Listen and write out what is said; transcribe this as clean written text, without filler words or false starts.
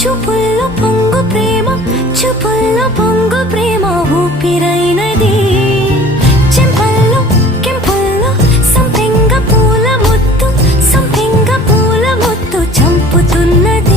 చూపుల్లో పొంగు ప్రేమ, చూపుల్లో పొంగు ప్రేమ ఊపిరైనది. చెంపల్లో కెంపుల్లో సంపెంగ పూల ముత్తు, సంపెంగ పూల ముత్తు చంపుతున్నది.